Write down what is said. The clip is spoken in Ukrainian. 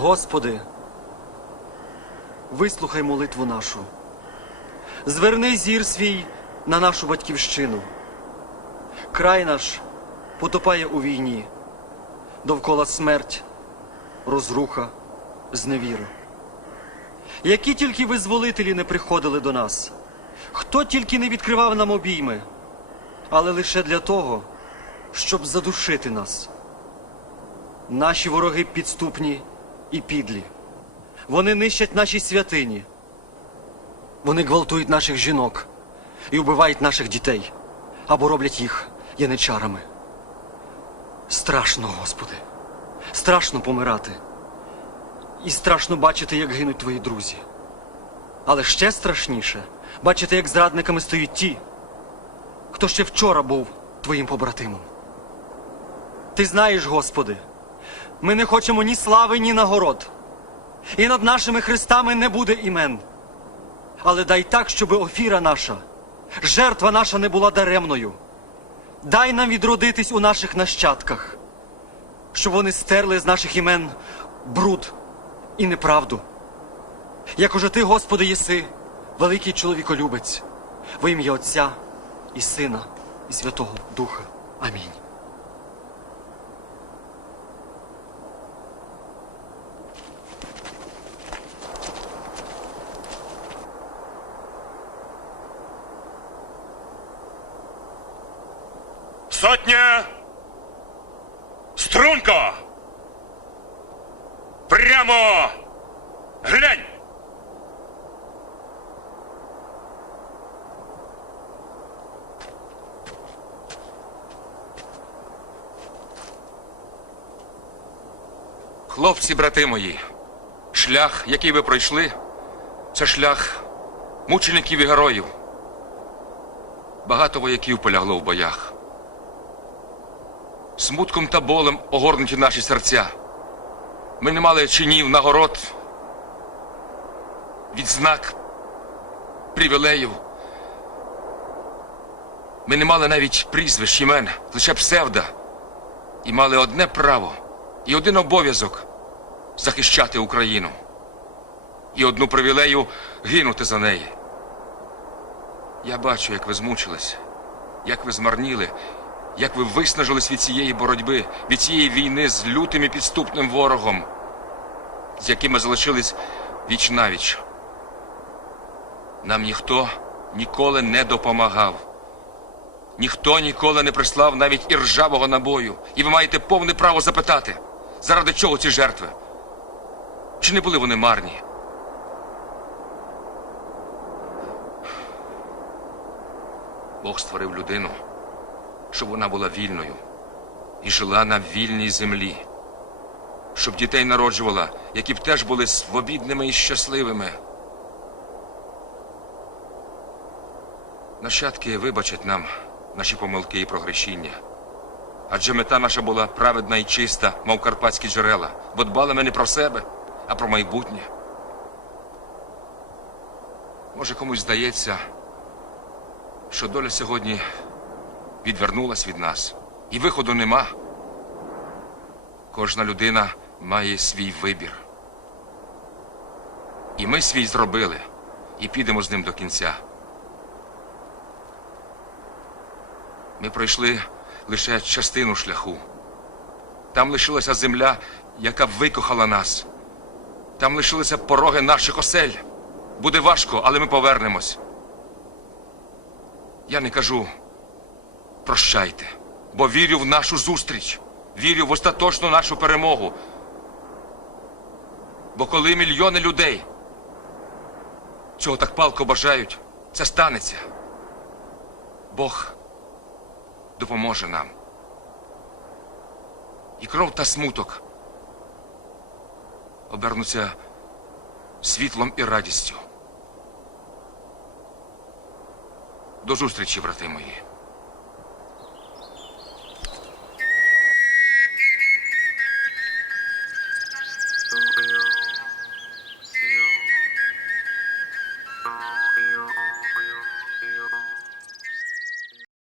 Господи, вислухай молитву нашу. Зверни зір свій на нашу батьківщину. Край наш потопає у війні, довкола смерть, розруха, зневіра. Які тільки визволителі не приходили до нас, хто тільки не відкривав нам обійми, але лише для того, щоб задушити нас. Наші вороги підступні і підлі. Вони нищать наші святині. Вони гвалтують наших жінок і вбивають наших дітей або роблять їх яничарами. Страшно, Господи, страшно помирати. І страшно бачити, як гинуть твої друзі. Але ще страшніше бачити, як зрадниками стають ті, хто ще вчора був твоїм побратимом. Ти знаєш, Господи, ми не хочемо ні слави, ні нагород. І над нашими хрестами не буде імен. Але дай так, щоб офіра наша, жертва наша не була даремною. Дай нам відродитись у наших нащадках, щоб вони стерли з наших імен бруд і неправду. Як уже ти, Господи, єси, великий чоловіколюбець, во ім'я Отця і Сина, і Святого Духа. Амінь. Сотня! Струнко! Прямо! Глянь! Хлопці, брати мої, шлях, який ви пройшли, це шлях мучеників і героїв. Багато вояків полягло в боях. Смутком та болем огорнуті наші серця. Ми не мали чинів, нагород, відзнак, привілеїв. Ми не мали навіть прізвищ імен, лише псевда. І мали одне право і один обов'язок захищати Україну. І одну привілею гинути за неї. Я бачу, як ви змучились, як ви змарніли, як ви виснажились від цієї боротьби, від цієї війни з лютим і підступним ворогом, з якими залишились віч навіч. Нам ніхто ніколи не допомагав. Ніхто ніколи не прислав навіть і ржавого набою. І ви маєте повне право запитати, заради чого ці жертви? Чи не були вони марні? Бог створив людину, щоб вона була вільною і жила на вільній землі, щоб дітей народжувала, які б теж були свобідними і щасливими. Нащадки вибачать нам наші помилки і прогрішіння. Адже мета наша була праведна і чиста, мов карпатські джерела, бо дбали ми не про себе, а про майбутнє. Може, комусь здається, що доля сьогодні відвернулась від нас, і виходу нема. Кожна людина має свій вибір. І ми свій зробили, і підемо з ним до кінця. Ми пройшли лише частину шляху. Там лишилася земля, яка викохала нас. Там лишилися пороги наших осель. Буде важко, але ми повернемось. Я не кажу прощайте, бо вірю в нашу зустріч, вірю в остаточну нашу перемогу. Бо коли мільйони людей цього так палко бажають, це станеться. Бог допоможе нам. І кров та смуток обернуться світлом і радістю. До зустрічі, брати мої.